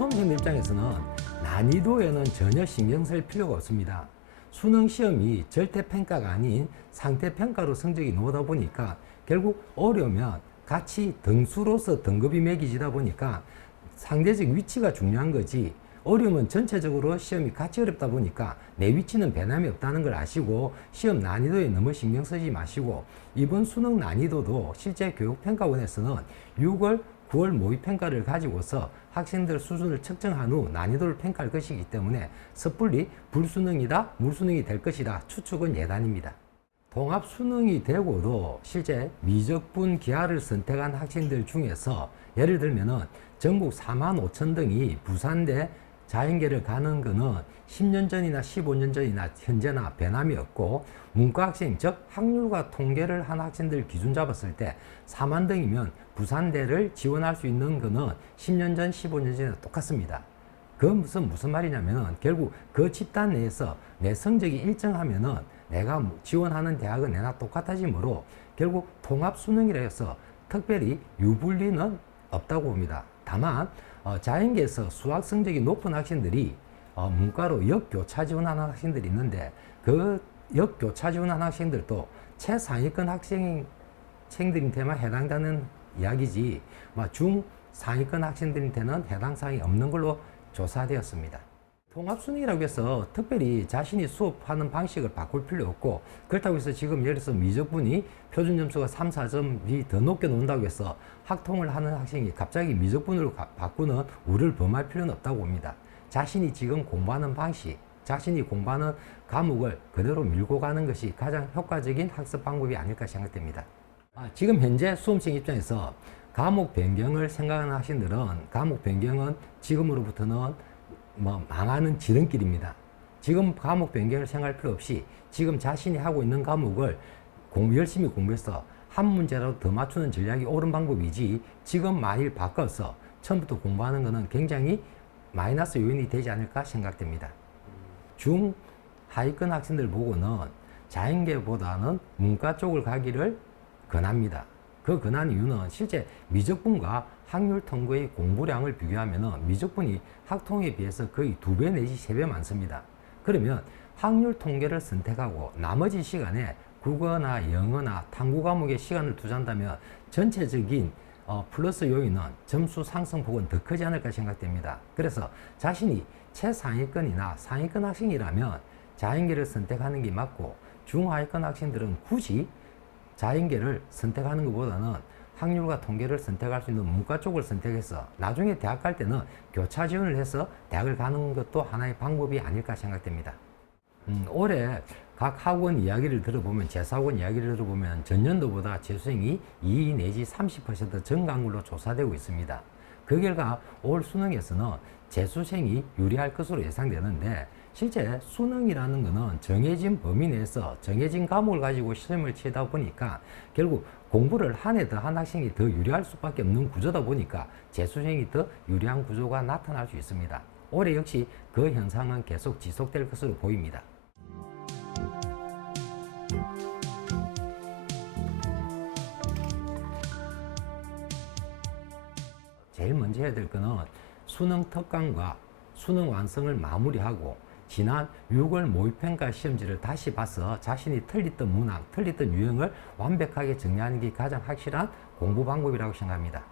수험생들 입장에서는 난이도에는 전혀 신경 쓸 필요가 없습니다. 수능 시험이 절대평가가 아닌 상대평가로 성적이 나오다 보니까 결국 어려우면 같이 등수로서 등급이 매겨지다 보니까 상대적 위치가 중요한 거지, 어려우면 전체적으로 시험이 같이 어렵다 보니까 내 위치는 변함이 없다는 걸 아시고 시험 난이도에 너무 신경 쓰지 마시고, 이번 수능 난이도도 실제 교육평가원에서는 6월 9월 모의평가를 가지고서 학생들 수준을 측정한 후 난이도를 평가할 것이기 때문에 섣불리 불수능이다, 물수능이 될 것이다 추측은 예단입니다. 통합 수능이 되고도 실제 미적분 기하를 선택한 학생들 중에서 예를 들면은 전국 4만 5천 등이 부산대 자연계를 가는 거는 10년 전이나 15년 전이나 현재나 변함이 없고, 문과 학생, 즉 학률과 통계를 한 학생들 기준 잡았을 때 4만 등이면 부산대를 지원할 수 있는 거는 10년 전, 15년 전이나 똑같습니다. 그건 무슨 말이냐면은 결국 그 집단 내에서 내 성적이 일정하면은 내가 지원하는 대학은 내나 똑같아지므로 결국 통합 수능이라 해서 특별히 유불리는 없다고 봅니다. 다만 자연계에서 수학 성적이 높은 학생들이 문과로 역교차 지원하는 학생들이 있는데, 그 역교차 지원하는 학생들도 최상위권 학생들한테만 해당되는 이야기지 중상위권 학생들한테는 해당 사항이 없는 걸로 조사되었습니다. 통합수능이라고 해서 특별히 자신이 수업하는 방식을 바꿀 필요 없고, 그렇다고 해서 지금 예를 들어서 미적분이 표준 점수가 3, 4점이 더 높게 나온다고 해서 학통을 하는 학생이 갑자기 미적분으로 바꾸는 우려를 범할 필요는 없다고 봅니다. 자신이 지금 공부하는 방식, 자신이 공부하는 과목을 그대로 밀고 가는 것이 가장 효과적인 학습 방법이 아닐까 생각됩니다. 지금 현재 수험생 입장에서 과목 변경을 생각하는 학생들은 과목 변경은 지금으로부터는 망하는 지름길입니다. 지금 과목 변경을 생각할 필요 없이 지금 자신이 하고 있는 과목을 열심히 공부해서 한 문제라도 더 맞추는 전략이 옳은 방법이지, 지금 만일 바꿔서 처음부터 공부하는 것은 굉장히 마이너스 요인이 되지 않을까 생각됩니다. 중하위권 학생들 보고는 자연계보다는 문과 쪽을 가기를 권합니다. 그 권한 이유는 실제 미적분과 학률 통계의 공부량을 비교하면 미적분이 학통에 비해서 거의 2배 내지 3배 많습니다. 그러면 학률 통계를 선택하고 나머지 시간에 국어나 영어나 탐구 과목에 시간을 투자한다면 전체적인 플러스 요인은 점수 상승폭은 더 크지 않을까 생각됩니다. 그래서 자신이 최상위권이나 상위권 학생이라면 자연계를 선택하는 게 맞고, 중하위권 학생들은 굳이 자연계를 선택하는 것보다는 학률과 통계를 선택할 수 있는 문과 쪽을 선택해서 나중에 대학 갈 때는 교차 지원을 해서 대학을 가는 것도 하나의 방법이 아닐까 생각됩니다. 올해 각 학원 이야기를 들어보면, 재수학원 이야기를 들어보면 전년도보다 재수생이 2 내지 30% 증가한 걸로 조사되고 있습니다. 그 결과 올 수능에서는 재수생이 유리할 것으로 예상되는데, 실제 수능이라는 것은 정해진 범위 내에서 정해진 과목을 가지고 시험을 치다 보니까 결국 공부를 한 해 더 한 학생이 더 유리할 수밖에 없는 구조다 보니까 재수생이 더 유리한 구조가 나타날 수 있습니다. 올해 역시 그 현상은 계속 지속될 것으로 보입니다. 제일 먼저 해야 될 거는 수능 특강과 수능 완성을 마무리하고 지난 6월 모의평가 시험지를 다시 봐서 자신이 틀렸던 문항, 틀렸던 유형을 완벽하게 정리하는 게 가장 확실한 공부 방법이라고 생각합니다.